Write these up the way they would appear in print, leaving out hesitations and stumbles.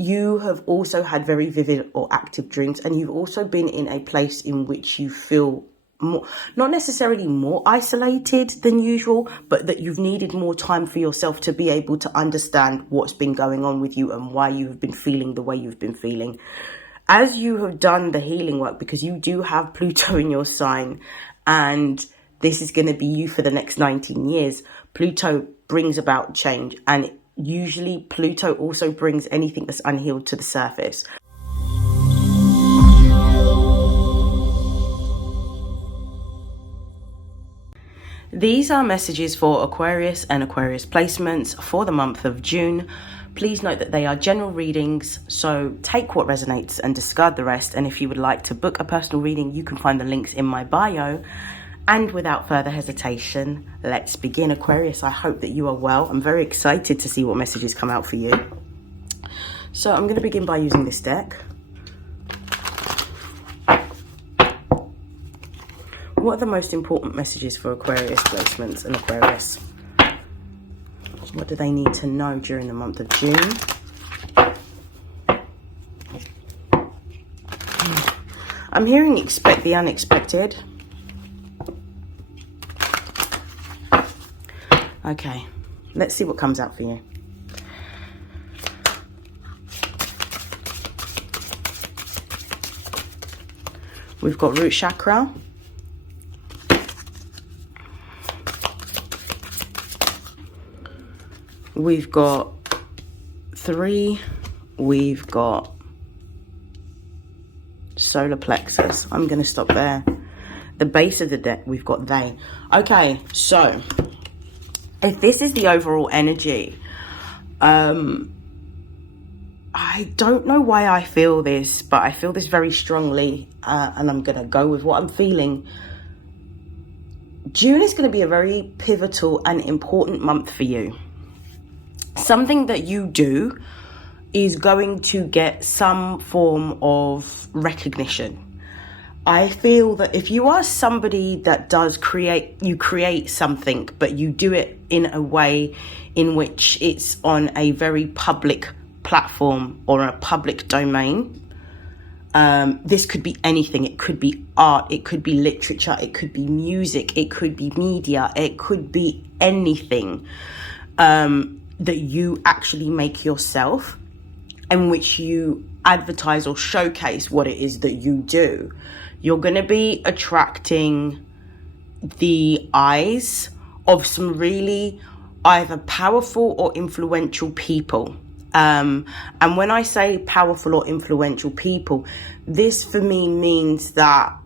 you have also had very vivid or active dreams, and you've also been in a place in which you feel more, not necessarily more isolated than usual, but that you've needed more time for yourself to be able to understand what's been going on with you and why you have been feeling the way you've been feeling. As you have done the healing work, because you do have Pluto in your sign, and this is going to be you for the next 19 years, Pluto brings about change, and usually Pluto also brings anything that's unhealed to the surface. These are messages for Aquarius and Aquarius placements for the month of June. Please note that they are general readings, so take what resonates and discard the rest. And if you would like to book a personal reading, you can find the links in my bio. And without further hesitation, let's begin. Aquarius, I hope that you are well. I'm very excited to see what messages come out for you. So I'm going to begin by using this deck. What are the most important messages for Aquarius placements and Aquarius? What do they need to know during the month of June? I'm hearing expect the unexpected. Okay, let's see what comes out for you. We've got root chakra. We've got 3. We've got solar plexus. I'm going to stop there. The base of the deck, we've got they. Okay, so if this is the overall energy, I don't know why I feel this, but I feel this very strongly, and I'm going to go with what I'm feeling. June is going to be a very pivotal and important month for you. Something that you do is going to get some form of recognition. I feel that if you are somebody that does create something, but you do it in a way in which it's on a very public platform or a public domain, this could be anything. It could be art, it could be literature, it could be music, it could be media, it could be anything that you actually make yourself, in which you advertise or showcase what it is that you do. You're going to be attracting the eyes of some really either powerful or influential people. And when I say powerful or influential people, this for me means that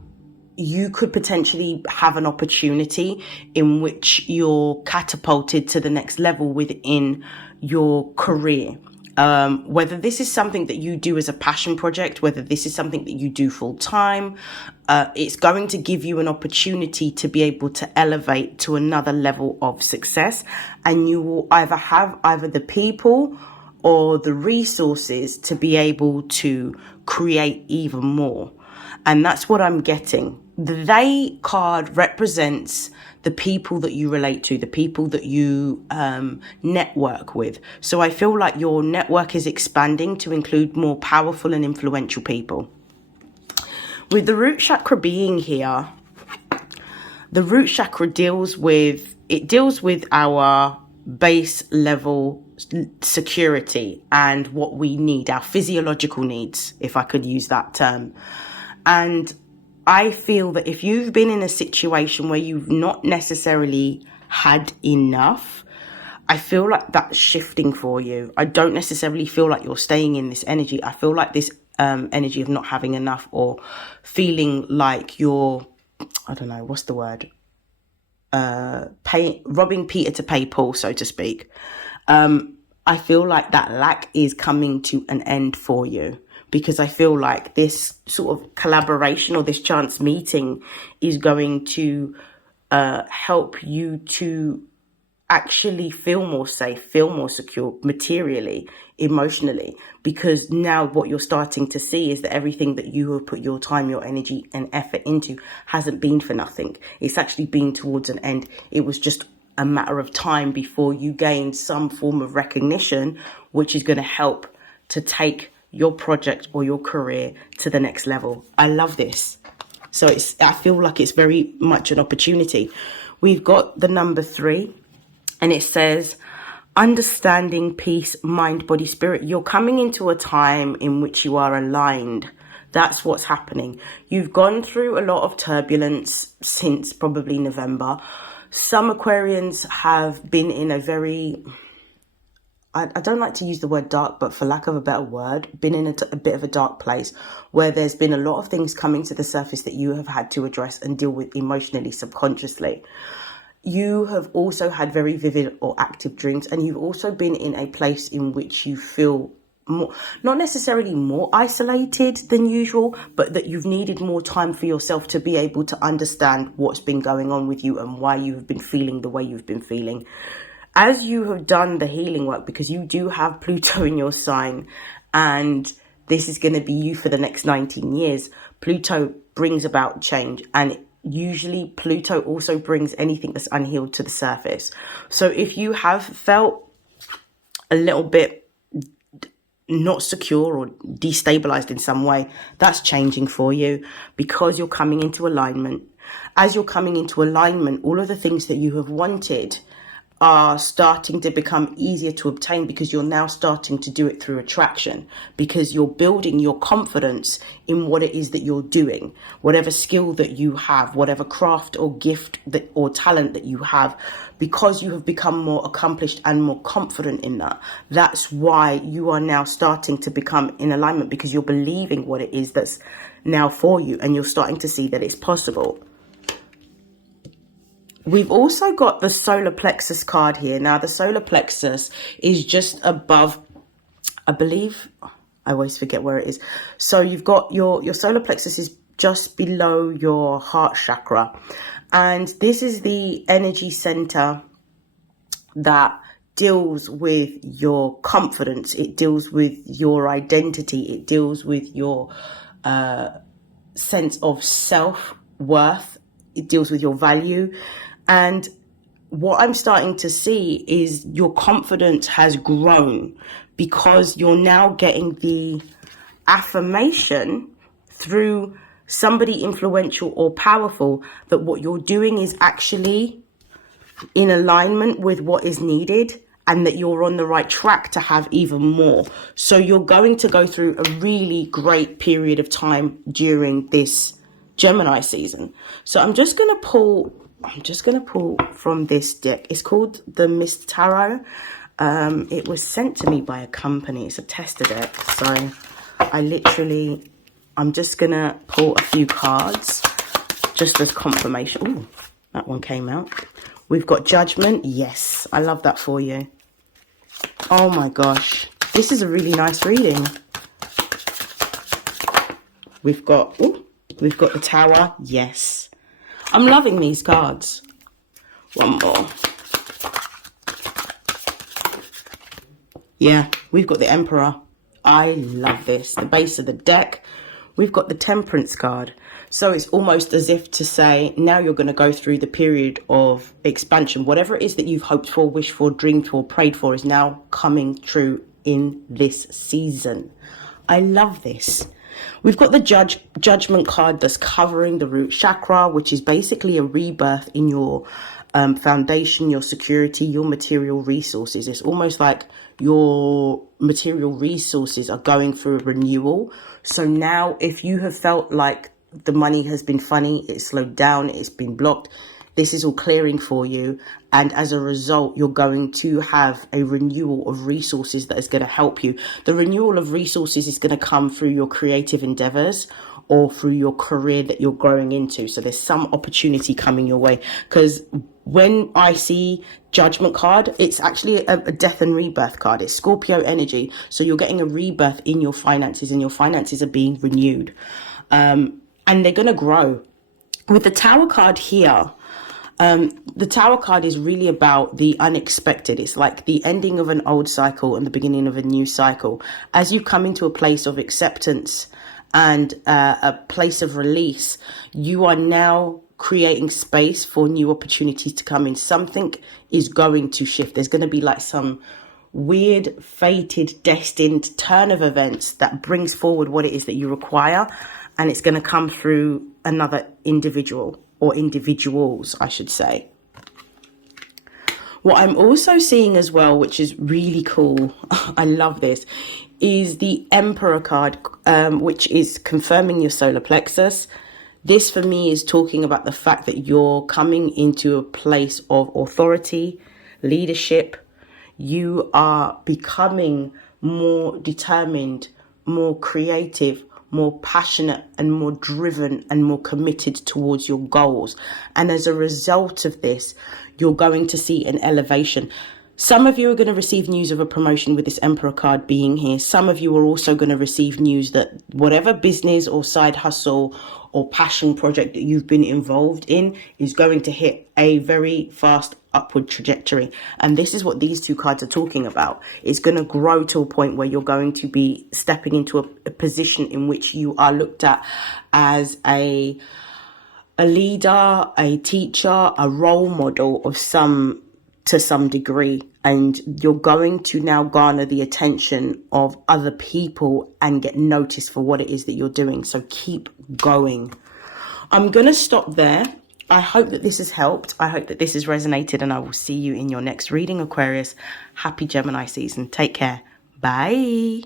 you could potentially have an opportunity in which you're catapulted to the next level within your career. Whether this is something that you do as a passion project, whether this is something that you do full time, it's going to give you an opportunity to be able to elevate to another level of success. And you will either have the people or the resources to be able to create even more. And that's what I'm getting. The they card represents the people that you relate to, the people that you network with. So I feel like your network is expanding to include more powerful and influential people. With the root chakra being here, the root chakra deals with our base level security and what we need, our physiological needs, if I could use that term. And I feel that if you've been in a situation where you've not necessarily had enough, I feel like that's shifting for you. I don't necessarily feel like you're staying in this energy. I feel like this energy of not having enough, or feeling like you're, I don't know, what's the word? Robbing Peter to pay Paul, so to speak. I feel like that lack is coming to an end for you, because I feel like this sort of collaboration or this chance meeting is going to help you to actually feel more safe, feel more secure materially, emotionally, because now what you're starting to see is that everything that you have put your time, your energy and effort into hasn't been for nothing. It's actually been towards an end. It was just a matter of time before you gain some form of recognition, which is going to help to take your project or your career to the next level. I love this. So I feel like it's very much an opportunity. We've got the number 3, and it says, understanding peace, mind, body, spirit. You're coming into a time in which you are aligned. That's what's happening. You've gone through a lot of turbulence since probably November. Some Aquarians have been in a very, I don't like to use the word dark, but for lack of a better word, been in a bit of a dark place where there's been a lot of things coming to the surface that you have had to address and deal with emotionally, subconsciously. You have also had very vivid or active dreams, and you've also been in a place in which you feel more, not necessarily more isolated than usual, but that you've needed more time for yourself to be able to understand what's been going on with you and why you have been feeling the way you've been feeling. As you have done the healing work, because you do have Pluto in your sign, and this is going to be you for the next 19 years, Pluto brings about change, and usually Pluto also brings anything that's unhealed to the surface. So if you have felt a little bit not secure or destabilized in some way, that's changing for you because you're coming into alignment. As you're coming into alignment, all of the things that you have wanted are starting to become easier to obtain because you're now starting to do it through attraction, because you're building your confidence in what it is that you're doing, whatever skill that you have, whatever craft or gift that or talent that you have, because you have become more accomplished and more confident in that. That's why you are now starting to become in alignment, because you're believing what it is that's now for you, and you're starting to see that it's possible. We've also got the solar plexus card here. Now, the solar plexus is just above, I believe, I always forget where it is. So you've got your solar plexus is just below your heart chakra. And this is the energy center that deals with your confidence. It deals with your identity. It deals with your sense of self-worth. It deals with your value. And what I'm starting to see is your confidence has grown because you're now getting the affirmation through somebody influential or powerful that what you're doing is actually in alignment with what is needed, and that you're on the right track to have even more. So you're going to go through a really great period of time during this Gemini season. So I'm just going to pull from this deck. It's called the Mist Tarot. It was sent to me by a company. It's a tester deck. So I'm just going to pull a few cards just as confirmation. Ooh, that one came out. We've got Judgment. Yes, I love that for you. Oh my gosh. This is a really nice reading. We've got the Tower. Yes. I'm loving these cards. One more. Yeah, we've got the Emperor. I love this. The base of the deck. We've got the Temperance card. So it's almost as if to say, now you're going to go through the period of expansion. Whatever it is that you've hoped for, wished for, dreamed for, prayed for is now coming true in this season. I love this. We've got the Judgment card that's covering the root chakra, which is basically a rebirth in your foundation, your security, your material resources. It's almost like your material resources are going through a renewal. So now if you have felt like the money has been funny, it's slowed down, it's been blocked, this is all clearing for you. And as a result, you're going to have a renewal of resources that is going to help you. The renewal of resources is going to come through your creative endeavors or through your career that you're growing into. So there's some opportunity coming your way. Because when I see Judgment card, it's actually a death and rebirth card. It's Scorpio energy. So you're getting a rebirth in your finances, and your finances are being renewed. And they're going to grow. With the Tower card here, the Tower card is really about the unexpected. It's like the ending of an old cycle and the beginning of a new cycle. As you come into a place of acceptance and a place of release, you are now creating space for new opportunities to come in. Something is going to shift. There's going to be like some weird, fated, destined turn of events that brings forward what it is that you require. And it's going to come through another individual, or individuals, I should say. What I'm also seeing as well, which is really cool, I love this, is the Emperor card, which is confirming your solar plexus. This for me is talking about the fact that you're coming into a place of authority, leadership. You are becoming more determined, more creative, more passionate, and more driven and more committed towards your goals. And as a result of this, you're going to see an elevation. Some of you are going to receive news of a promotion with this Emperor card being here. Some of you are also going to receive news that whatever business or side hustle or passion project that you've been involved in is going to hit a very fast upward trajectory. And this is what these two cards are talking about. It's going to grow to a point where you're going to be stepping into a position in which you are looked at as a leader, a teacher, a role model of to some degree, and you're going to now garner the attention of other people and get noticed for what it is that you're doing. So keep going. I'm going to stop there. I hope that this has helped. I hope that this has resonated, and I will see you in your next reading, Aquarius. Happy Gemini season. Take care. Bye.